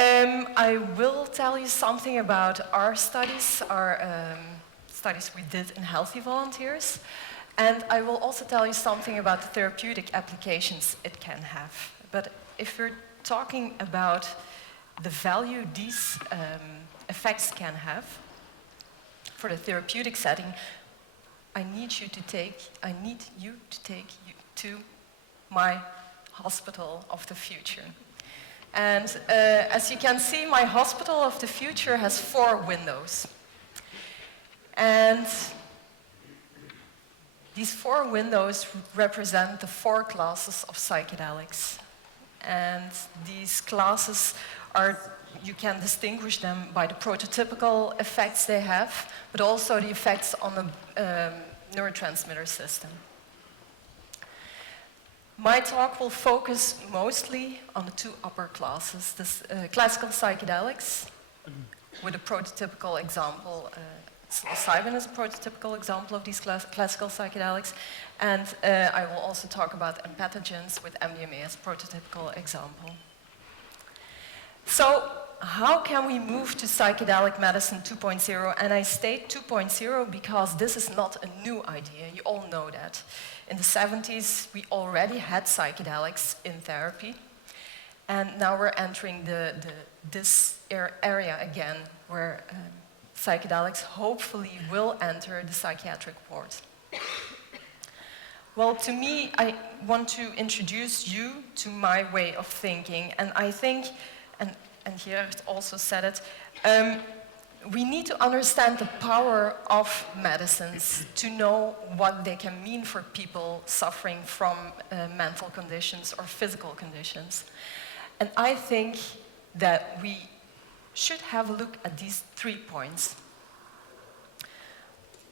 I will tell you something about our studies, studies we did in healthy volunteers. And I will also tell you something about the therapeutic applications it can have. But if we're talking about the value these effects can have for the therapeutic setting, I need you to take you to my hospital of the future. And as you can see, my hospital of the future has 4 windows. And these 4 windows represent the 4 classes of psychedelics. And these classes you can distinguish them by the prototypical effects they have, but also the effects on the neurotransmitter system. My talk will focus mostly on the 2 upper classes, this classical psychedelics, with a prototypical example. Psilocybin is a prototypical example of these classical psychedelics, and I will also talk about empathogens with MDMA as a prototypical example. So, how can we move to psychedelic medicine 2.0? And I state 2.0 because this is not a new idea. You all know that. In the 70s, we already had psychedelics in therapy. And now we're entering this area again, where psychedelics hopefully will enter the psychiatric ward. Well, to me, I want to introduce you to my way of thinking. And I think, and Gerard also said it, we need to understand the power of medicines to know what they can mean for people suffering from mental conditions or physical conditions. And I think that we should have a look at these 3 points.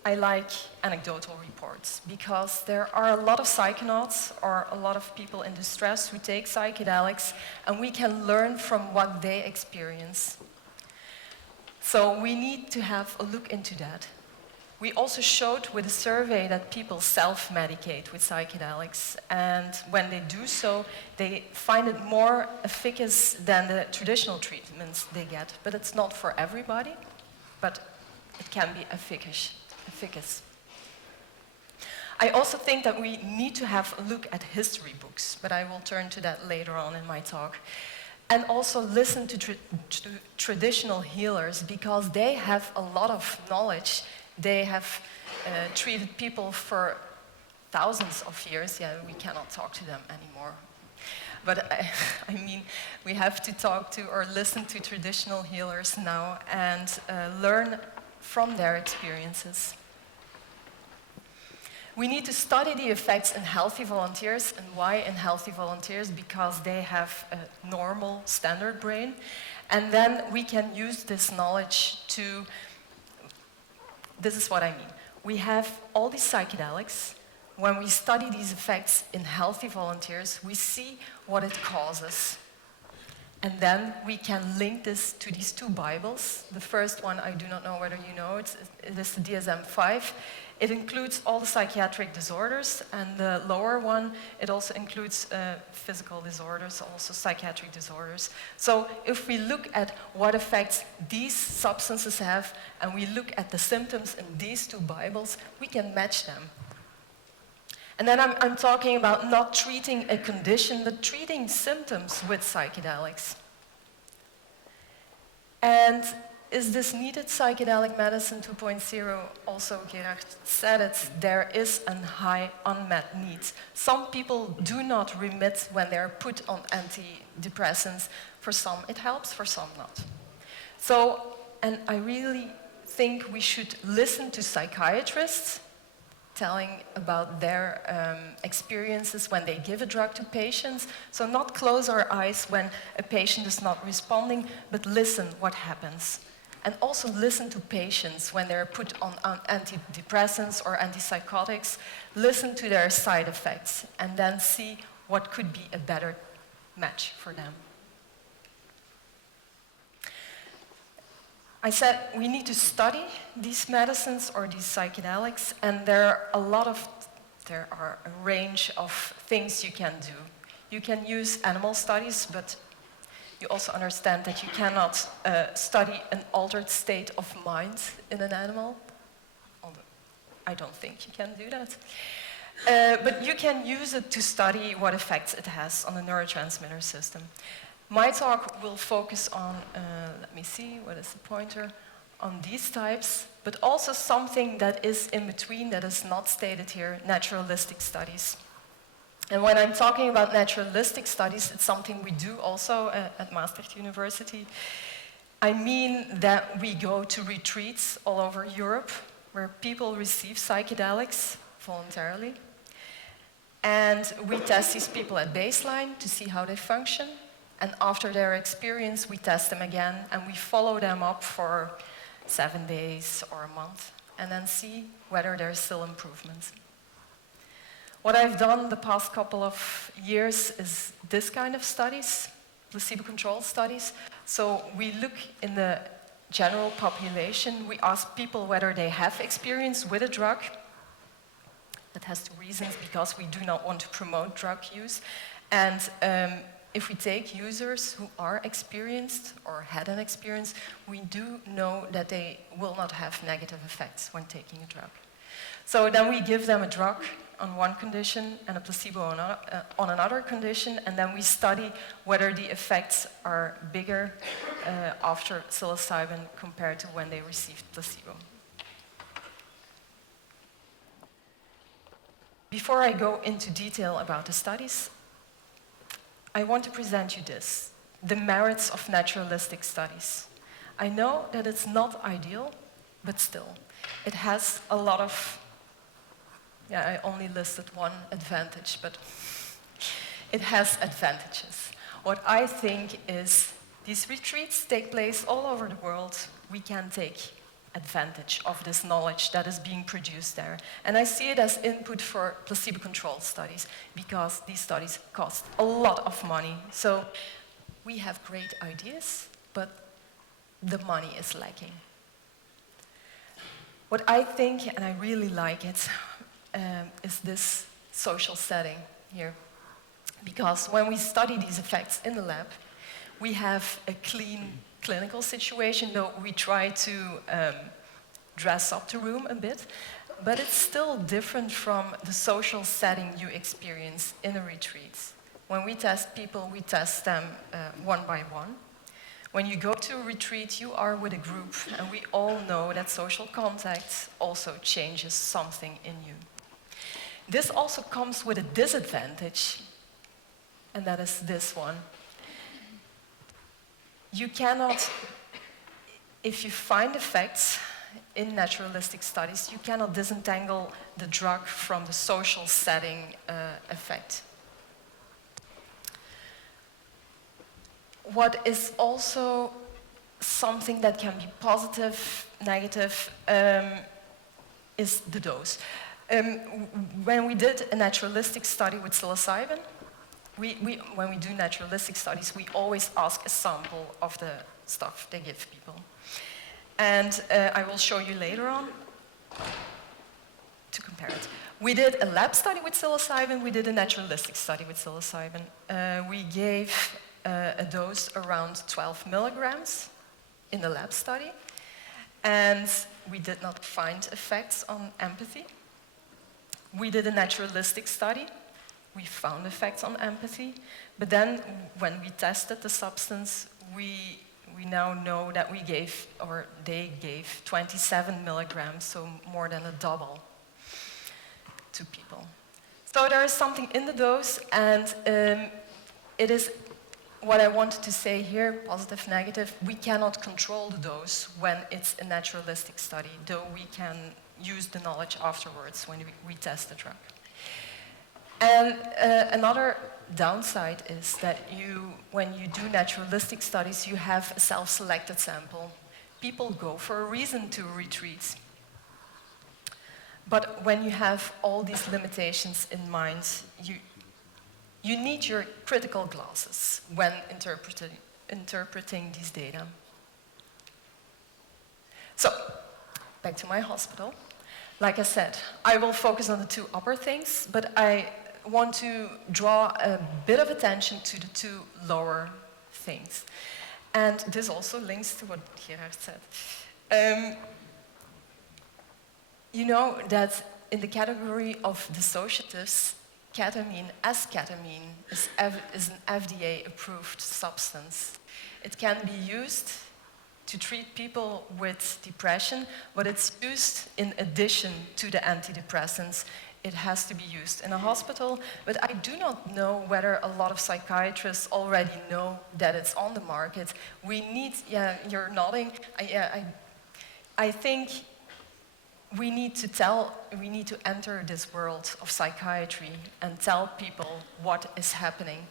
I like anecdotal reports because there are a lot of psychonauts or a lot of people in distress who take psychedelics, and we can learn from what they experience. So we need to have a look into that. We also showed with a survey that people self-medicate with psychedelics, and when they do so, they find it more efficacious than the traditional treatments they get. But it's not for everybody, but it can be efficacious. I also think that we need to have a look at history books, but I will turn to that later on in my talk. And also listen to traditional healers, because they have a lot of knowledge. They have treated people for thousands of years. Yeah, we cannot talk to them anymore. But I mean, we have to talk to or listen to traditional healers now and learn from their experiences. We need to study the effects in healthy volunteers. And why in healthy volunteers? Because they have a normal standard brain. And then we can use this knowledge to, this is what I mean. We have all these psychedelics. When we study these effects in healthy volunteers, we see what it causes. And then we can link this to these 2 Bibles. The first one, I do not know whether you know, it is the DSM-5. It includes all the psychiatric disorders, and the lower one, it also includes physical disorders, also psychiatric disorders. So if we look at what effects these substances have, and we look at the symptoms in these 2 Bibles, we can match them. And then I'm talking about not treating a condition, but treating symptoms with psychedelics. And is this needed, psychedelic medicine 2.0? Also, Gerard said it, there is a high unmet need. Some people do not remit when they're put on antidepressants. For some it helps, for some not. So, and I really think we should listen to psychiatrists telling about their experiences when they give a drug to patients. So not close our eyes when a patient is not responding, but listen what happens. And also listen to patients when they're put on antidepressants or antipsychotics. Listen to their side effects and then see what could be a better match for them. I said we need to study these medicines or these psychedelics, and there are a range of things you can do. You can use animal studies, but You also understand that you cannot study an altered state of mind in an animal. I don't think you can do that. But you can use it to study what effects it has on the neurotransmitter system. My talk will focus on, let me see, what is the pointer? On these types, but also something that is in between that is not stated here, naturalistic studies. And when I'm talking about naturalistic studies, it's something we do also at Maastricht University. I mean that we go to retreats all over Europe where people receive psychedelics voluntarily. And we test these people at baseline to see how they function. And after their experience, we test them again and we follow them up for 7 days or a month and then see whether there's still improvement. What I've done the past couple of years is this kind of studies, placebo-controlled studies. So we look in the general population, we ask people whether they have experience with a drug. That has two reasons, because we do not want to promote drug use. And if we take users who are experienced or had an experience, we do know that they will not have negative effects when taking a drug. So then we give them a drug on one condition and a placebo on another condition, and then we study whether the effects are bigger after psilocybin compared to when they received placebo. Before I go into detail about the studies, I want to present you this, the merits of naturalistic studies. I know that it's not ideal, but still, it has a lot of, I only listed one advantage, but it has advantages. What I think is these retreats take place all over the world. We can take advantage of this knowledge that is being produced there. And I see it as input for placebo-controlled studies because these studies cost a lot of money. So we have great ideas, but the money is lacking. What I think, and I really like it, is this social setting here. Because when we study these effects in the lab, we have a clean clinical situation, though we try to dress up the room a bit, but it's still different from the social setting you experience in a retreat. When we test people, we test them one by one. When you go to a retreat, you are with a group, and we all know that social contact also changes something in you. This also comes with a disadvantage, and that is this one. You cannot, if you find effects in naturalistic studies, you cannot disentangle the drug from the social setting effect. What is also something that can be positive, negative, is the dose. When we did a naturalistic study with psilocybin, when we do naturalistic studies, we always ask a sample of the stuff they give people. And I will show you later on to compare it. We did a lab study with psilocybin, we did a naturalistic study with psilocybin. We gave a dose around 12 milligrams in the lab study, and we did not find effects on empathy. We did a naturalistic study. We found effects on empathy, but then when we tested the substance, we now know that we gave, or they gave 27 milligrams, so more than a double to people. So there is something in the dose, and it is what I wanted to say here, positive, negative. We cannot control the dose when it's a naturalistic study, though we can use the knowledge afterwards when we test the drug. And another downside is that when you do naturalistic studies, you have a self-selected sample. People go for a reason to retreat. But when you have all these limitations in mind, you need your critical glasses when interpreting these data. So, back to my hospital. Like I said, I will focus on the two upper things, but I want to draw a bit of attention to the two lower things. And this also links to what Gerard said. You know that in the category of dissociatives, ketamine is an FDA-approved substance. It can be used to treat people with depression, but it's used in addition to the antidepressants. It has to be used in a hospital, but I do not know whether a lot of psychiatrists already know that it's on the market. We need, yeah, you're nodding. I think we need to enter this world of psychiatry and tell people what is happening.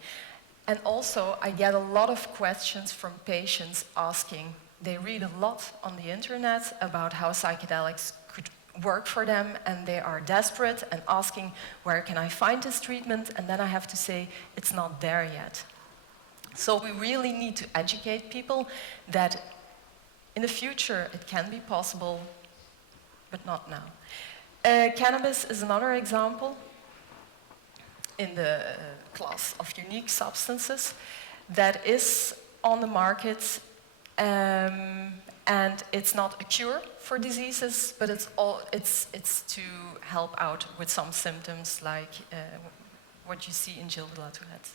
And also, I get a lot of questions from patients asking, they read a lot on the internet about how psychedelics could work for them, and they are desperate and asking, where can I find this treatment? And then I have to say, it's not there yet. So we really need to educate people that in the future it can be possible, but not now. Cannabis is another example in the class of unique substances that is on the market, and it's not a cure for diseases, but it's to help out with some symptoms like what you see in Gilles de la Tourette.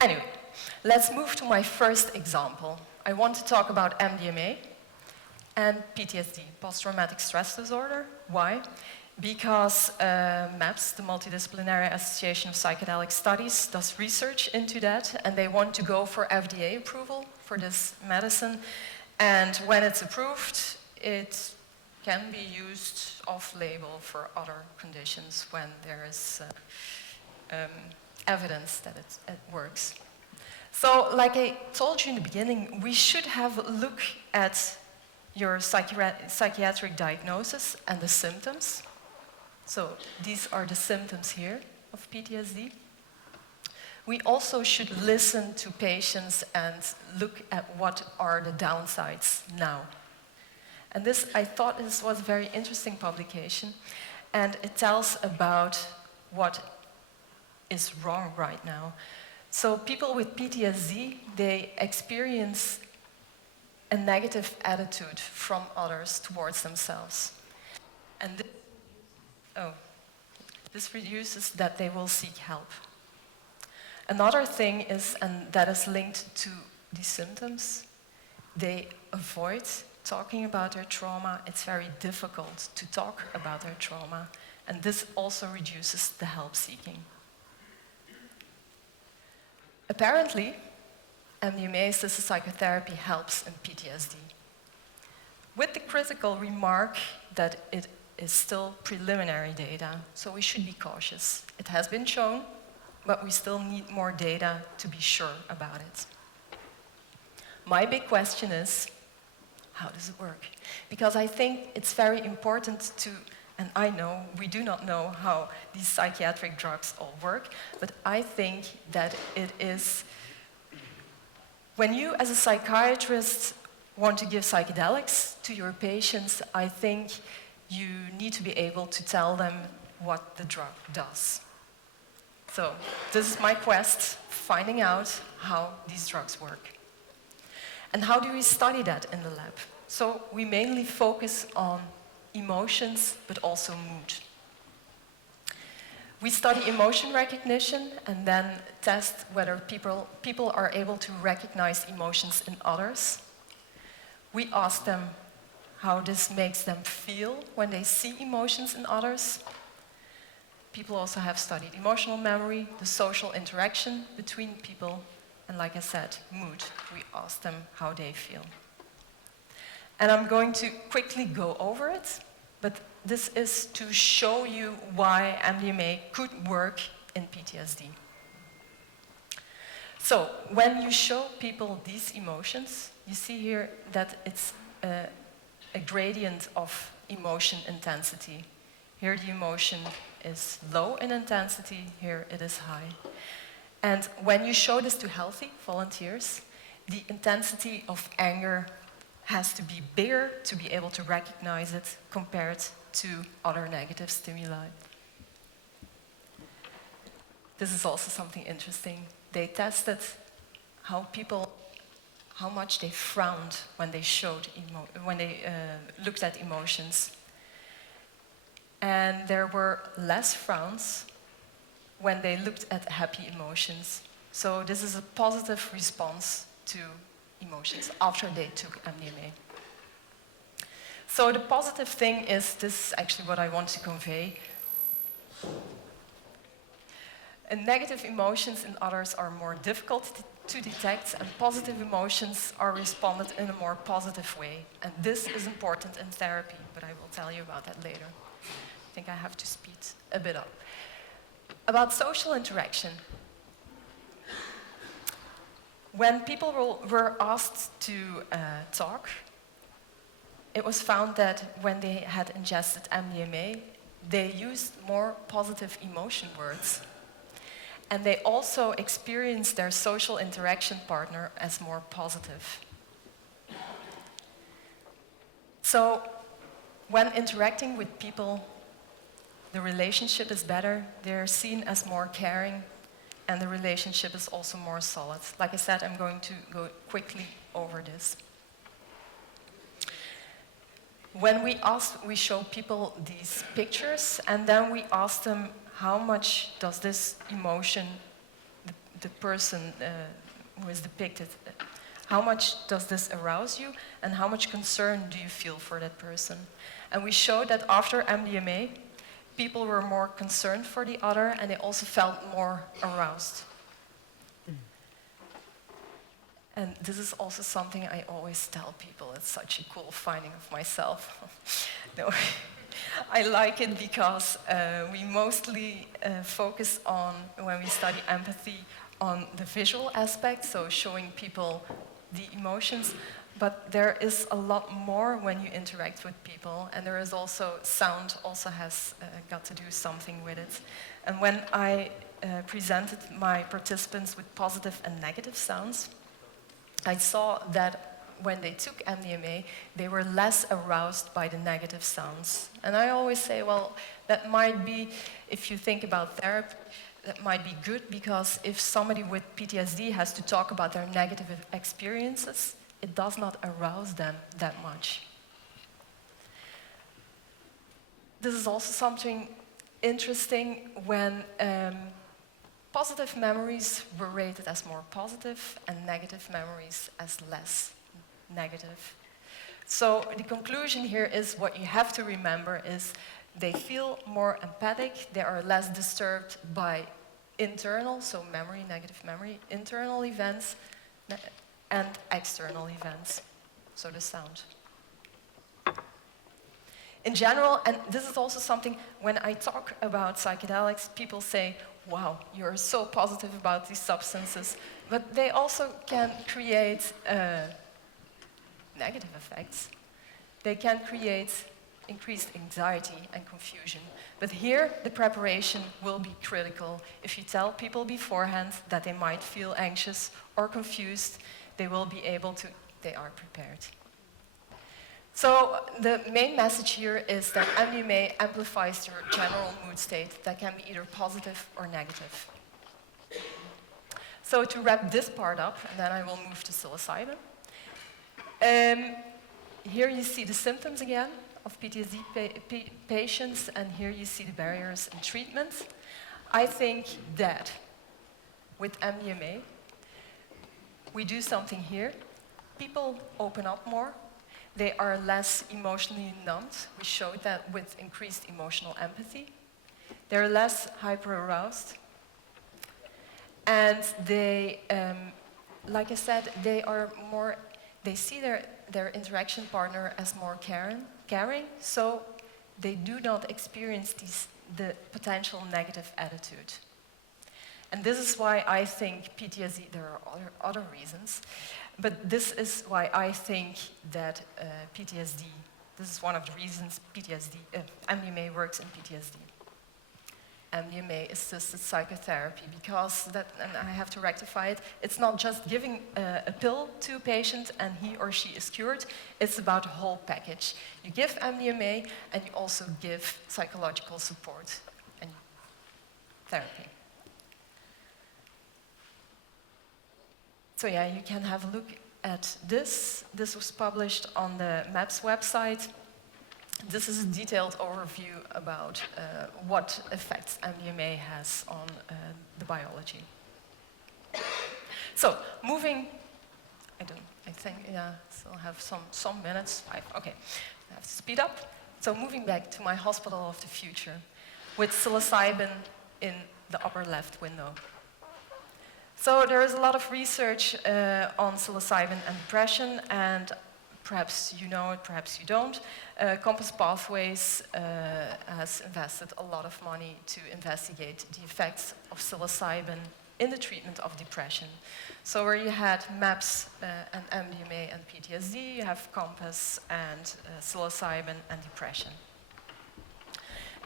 Anyway, let's move to my first example. I want to talk about MDMA and PTSD, post-traumatic stress disorder. Why? Because MAPS, the Multidisciplinary Association of Psychedelic Studies, does research into that, and they want to go for FDA approval for this medicine. And when it's approved, it can be used off-label for other conditions when there is evidence that it works. So, like I told you in the beginning, we should have a look at your psychiatric diagnosis and the symptoms. So these are the symptoms here of PTSD. We also should listen to patients and look at what are the downsides now. And this, I thought this was a very interesting publication, and it tells about what is wrong right now. So people with PTSD, they experience a negative attitude from others towards themselves. And this reduces that they will seek help. Another thing is, and that is linked to these symptoms, they avoid talking about their trauma. It's very difficult to talk about their trauma, and this also reduces the help seeking. Apparently, MDMA-assisted psychotherapy helps in PTSD, with the critical remark that it is still preliminary data, so we should be cautious. It has been shown, but we still need more data to be sure about it. My big question is, how does it work? Because I think it's very important to, and I know we do not know how these psychiatric drugs all work, but I think that it is, when you as a psychiatrist want to give psychedelics to your patients, I think you need to be able to tell them what the drug does. So this is my quest, finding out how these drugs work. And how do we study that in the lab? So we mainly focus on emotions, but also mood. We study emotion recognition and then test whether people are able to recognize emotions in others. We ask them how this makes them feel when they see emotions in others. People also have studied emotional memory, the social interaction between people, and like I said, mood. We ask them how they feel. And I'm going to quickly go over it, but this is to show you why MDMA could work in PTSD. So when you show people these emotions, you see here that it's a gradient of emotion intensity. Here the emotion is low in intensity, here it is high. And when you show this to healthy volunteers, the intensity of anger has to be bigger to be able to recognize it compared to other negative stimuli. This is also something interesting. They tested how much they frowned when they looked at emotions. And there were less frowns when they looked at happy emotions. So this is a positive response to emotions after they took MDMA. So the positive thing is, this is actually what I want to convey. And negative emotions in others are more difficult to detect, and positive emotions are responded in a more positive way. And this is important in therapy, but I will tell you about that later. I think I have to speed a bit up. About social interaction. When people were asked to talk, it was found that when they had ingested MDMA, they used more positive emotion words. And they also experienced their social interaction partner as more positive. So, when interacting with people, the relationship is better, they're seen as more caring, and the relationship is also more solid. Like I said, I'm going to go quickly over this. When we show people these pictures, and then we ask them, how much does this emotion, the person who is depicted, how much does this arouse you, and how much concern do you feel for that person? And we showed that after MDMA, people were more concerned for the other, and they also felt more aroused. And this is also something I always tell people. It's such a cool finding of myself. No, I like it because we mostly focus on, when we study empathy, on the visual aspect, so showing people the emotions, but there is a lot more when you interact with people, and there is also, sound also has got to do something with it. And when I presented my participants with positive and negative sounds, I saw that when they took MDMA, they were less aroused by the negative sounds. And I always say, well, that might be, if you think about therapy, that might be good, because if somebody with PTSD has to talk about their negative experiences, it does not arouse them that much. This is also something interesting when positive memories were rated as more positive and negative memories as less negative. So the conclusion here is, what you have to remember is they feel more empathic, they are less disturbed by internal, so memory, negative memory, internal events, and external events, so the sound. In general, and this is also something, when I talk about psychedelics, people say, wow, you're so positive about these substances, but they also can create negative effects. They can create increased anxiety and confusion. But here, the preparation will be critical. If you tell people beforehand that they might feel anxious or confused, they will be able to, they are prepared. So the main message here is that MDMA amplifies your general mood state that can be either positive or negative. So to wrap this part up, and then I will move to psilocybin. Here you see the symptoms again of PTSD patients, and here you see the barriers in treatment. I think that with MDMA, we do something here. People open up more. They are less emotionally numbed. We showed that with increased emotional empathy. They're less hyper-aroused. And they, like I said, they see their interaction partner as more caring, so they do not experience the potential negative attitude. And this is why I think PTSD, there are other reasons, but this is why I think that PTSD, this is one of the reasons MDMA works in PTSD. MDMA-assisted psychotherapy, because that, and I have to rectify it, it's not just giving a pill to a patient and he or she is cured, it's about a whole package. You give MDMA and you also give psychological support and therapy. So yeah, you can have a look at this. This was published on the MAPS website. This is a detailed overview about what effects MDMA has on the biology. So moving, I think, yeah, still have some minutes. Okay, I have to speed up. So moving back to my hospital of the future, with psilocybin in the upper left window. So there is a lot of research on psilocybin and depression, and perhaps you know it, perhaps you don't. Compass Pathways has invested a lot of money to investigate the effects of psilocybin in the treatment of depression. So where you had MAPS and MDMA and PTSD, you have Compass and psilocybin and depression.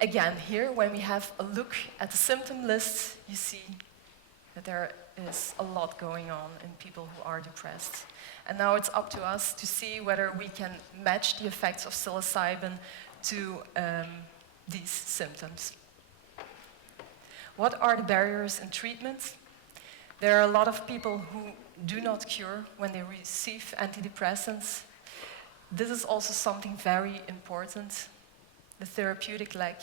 Again, here, when we have a look at the symptom list, you see that there is a lot going on in people who are depressed. And now it's up to us to see whether we can match the effects of psilocybin to these symptoms. What are the barriers in treatment? There are a lot of people who do not cure when they receive antidepressants. This is also something very important. The therapeutic lag.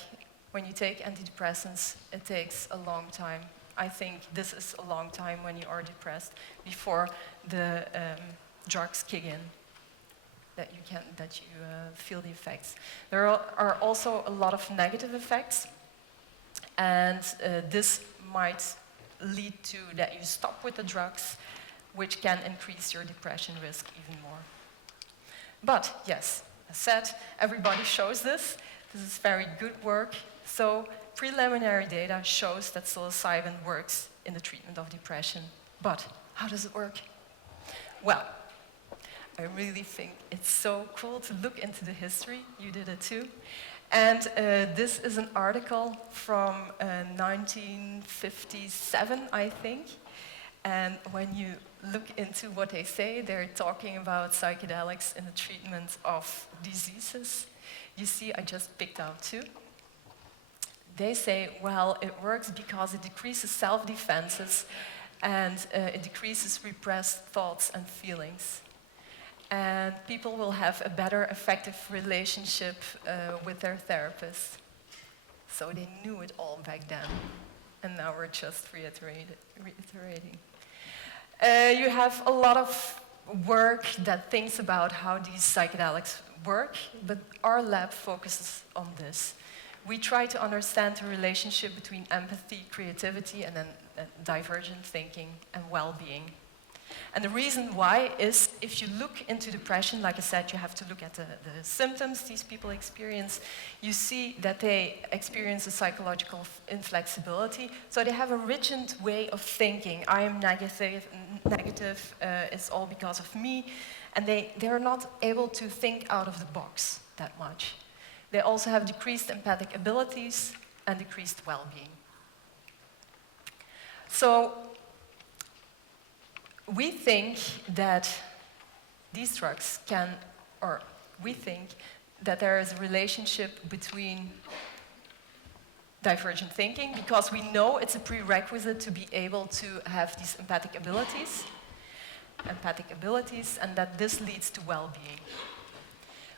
When you take antidepressants, it takes a long time. I think this is a long time when you are depressed before the drugs kick in, that you feel the effects. There are also a lot of negative effects, and this might lead to that you stop with the drugs, which can increase your depression risk even more. But yes, as said, everybody shows this. This is very good work. So preliminary data shows that psilocybin works in the treatment of depression. But how does it work? Well, I really think it's so cool to look into the history. You did it too. And this is an article from 1957, I think. And when you look into what they say, they're talking about psychedelics in the treatment of diseases. You see, I just picked out two. They say, well, it works because it decreases self-defenses and it decreases repressed thoughts and feelings. And people will have a better effective relationship with their therapist. So they knew it all back then. And now we're just reiterating. You have a lot of work that thinks about how these psychedelics work, but our lab focuses on this. We try to understand the relationship between empathy, creativity, and then divergent thinking and well-being. And the reason why is, if you look into depression, like I said, you have to look at the symptoms these people experience. You see that they experience a psychological inflexibility. So they have a rigid way of thinking. I am negative, it's all because of me. And they're not able to think out of the box that much. They also have decreased empathic abilities and decreased well-being. So we think that these drugs we think that there is a relationship between divergent thinking, because we know it's a prerequisite to be able to have these empathic abilities, and that this leads to well-being.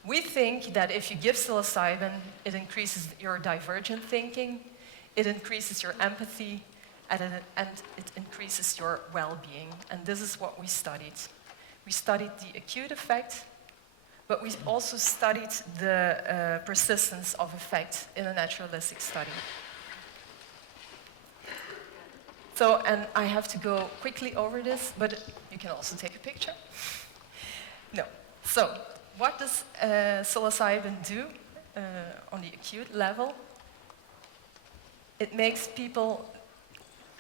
We think that if you give psilocybin, it increases your divergent thinking, it increases your empathy, and it increases your well-being. And this is what we studied. We studied the acute effect, but we also studied the persistence of effect in a naturalistic study. So, and I have to go quickly over this, but you can also take a picture. No. So, what does psilocybin do on the acute level? It makes people,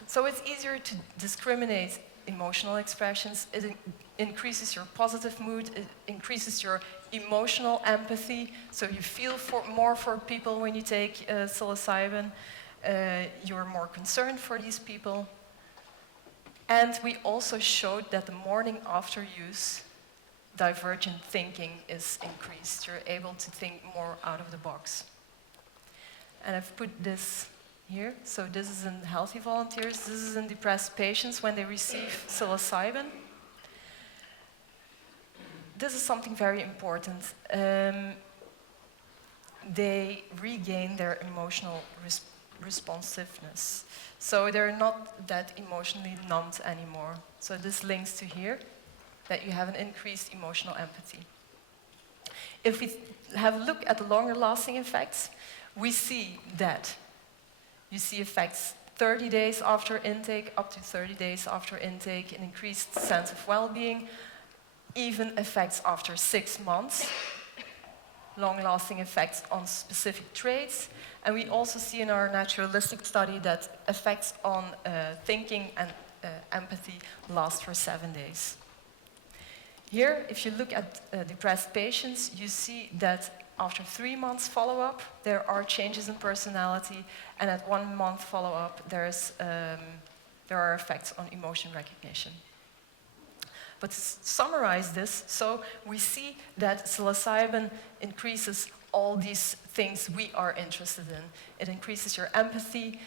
so it's easier to discriminate emotional expressions. It increases your positive mood. It increases your emotional empathy. So you feel more for people when you take psilocybin. You're more concerned for these people. And we also showed that the morning after use, divergent thinking is increased. You're able to think more out of the box. And I've put this here. So this is in healthy volunteers. This is in depressed patients when they receive psilocybin. this is something very important. They regain their emotional responsiveness. So they're not that emotionally numbed anymore. So this links to here, that you have an increased emotional empathy. If we have a look at the longer lasting effects, we see that you see effects 30 days after intake, up to 30 days after intake, an increased sense of well-being, even effects after 6 months, long-lasting effects on specific traits. And we also see in our naturalistic study that effects on thinking and empathy last for 7 days. Here, if you look at depressed patients, you see that after 3 months follow-up, there are changes in personality, and at 1 month follow-up, there are effects on emotion recognition. But to summarize this, so we see that psilocybin increases all these things we are interested in. It increases your empathy,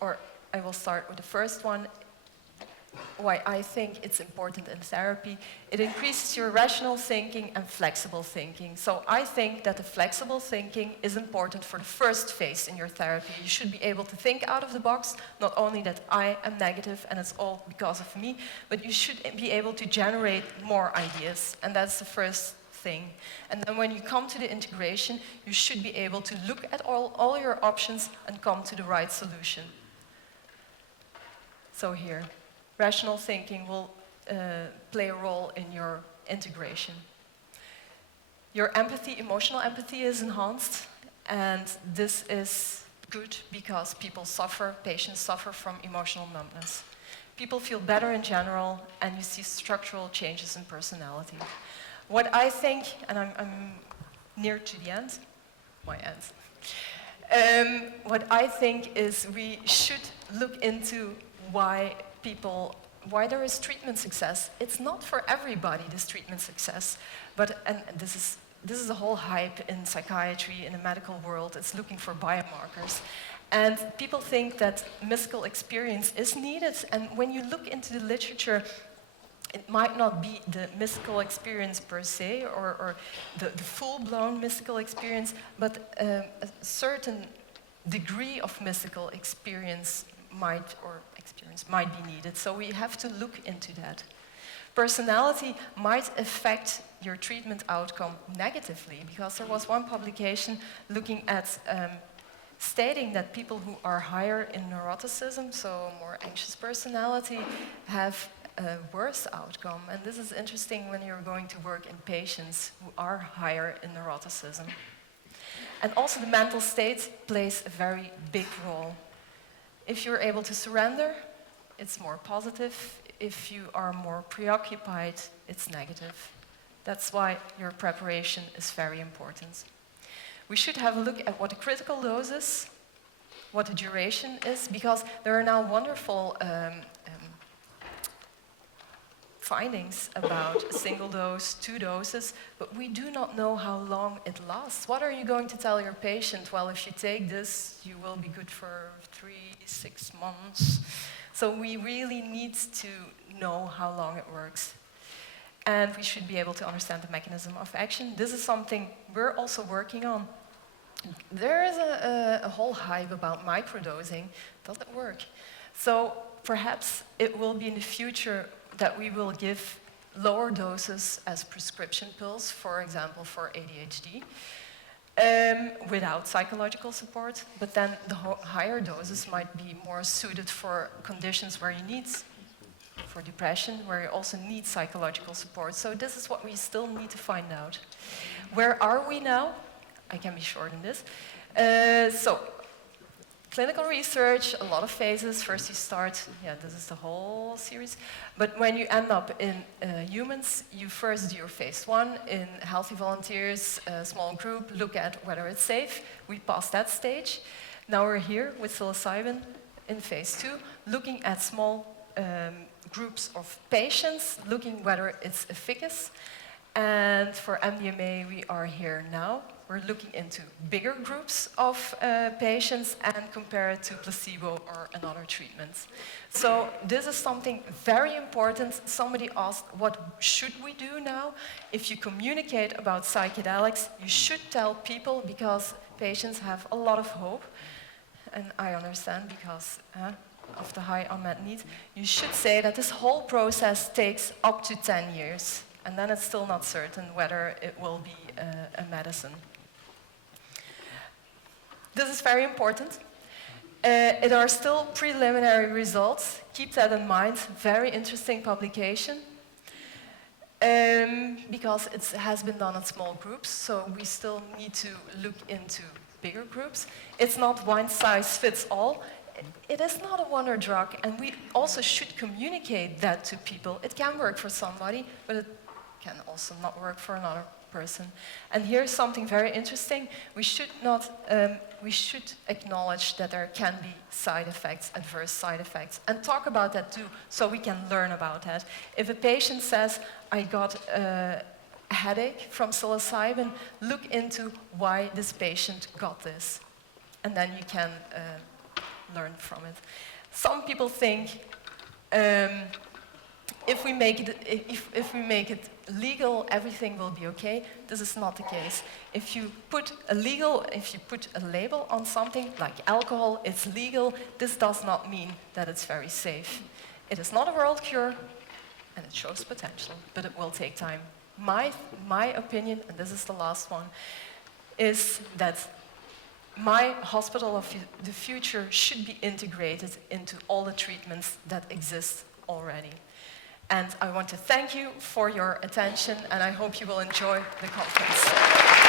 or I will start with the first one. Why I think it's important in therapy, it increases your rational thinking and flexible thinking. So I think that the flexible thinking is important for the first phase in your therapy. You should be able to think out of the box, not only that I am negative and it's all because of me, but you should be able to generate more ideas, and that's the first thing. And then when you come to the integration, you should be able to look at all your options and come to the right solution. So here. Rational thinking will play a role in your integration. Your empathy, emotional empathy is enhanced, and this is good because patients suffer from emotional numbness. People feel better in general, and you see structural changes in personality. What I think, and I'm near to the end, my end. What I think is we should look into why there is treatment success. It's not for everybody, this treatment success, and this is a whole hype in psychiatry, in the medical world. It's looking for biomarkers. And people think that mystical experience is needed, and when you look into the literature, it might not be the mystical experience per se, or the full-blown mystical experience, but a certain degree of mystical experience might be needed. So we have to look into that. Personality might affect your treatment outcome negatively, because there was one publication looking at stating that people who are higher in neuroticism, so more anxious personality, have a worse outcome. And this is interesting when you're going to work in patients who are higher in neuroticism. And also the mental state plays a very big role. If you're able to surrender, it's more positive. If you are more preoccupied, it's negative. That's why your preparation is very important. We should have a look at what the critical dose is, what the duration is, because there are now wonderful findings about a single dose, 2 doses, but we do not know how long it lasts. What are you going to tell your patient? Well, if you take this, you will be good for 3-6 months. So we really need to know how long it works. And we should be able to understand the mechanism of action. This is something we're also working on. There is a whole hype about microdosing. Does it work? So perhaps it will be in the future that we will give lower doses as prescription pills, for example, for ADHD, without psychological support, but then the higher doses might be more suited for conditions where you need, for depression, where you also need psychological support. So this is what we still need to find out. Where are we now? I can be short in this. So, clinical research, a lot of phases. First you start, this is the whole series. But when you end up in humans, you first do your phase 1 in healthy volunteers, a small group, look at whether it's safe. We passed that stage. Now we're here with psilocybin in phase 2, looking at small groups of patients, looking whether it's efficacious. And for MDMA, we are here now we're looking into bigger groups of patients and compare it to placebo or another treatment. So this is something very important. Somebody asked, what should we do now? If you communicate about psychedelics, you should tell people, because patients have a lot of hope, and I understand because of the high unmet need. You should say that this whole process takes up to 10 years, and then it's still not certain whether it will be a medicine. This is very important. It are still preliminary results. Keep that in mind. Very interesting publication. Because it has been done in small groups, so we still need to look into bigger groups. It's not one size fits all. It is not a wonder drug, and we also should communicate that to people. It can work for somebody, but it can also not work for another person. And here's something very interesting. We should acknowledge that there can be side effects, adverse side effects, and talk about that too, so we can learn about that. If a patient says, I got a headache from psilocybin, look into why this patient got this. And then you can learn from it. Some people think if we make it legal, everything will be okay. This is not the case. If you put a label on something like alcohol, it's legal, this does not mean that it's very safe. It is not a world cure, and it shows potential, but it will take time. My opinion, and this is the last one, is that my hospital of the future should be integrated into all the treatments that exist already. And I want to thank you for your attention, and I hope you will enjoy the conference.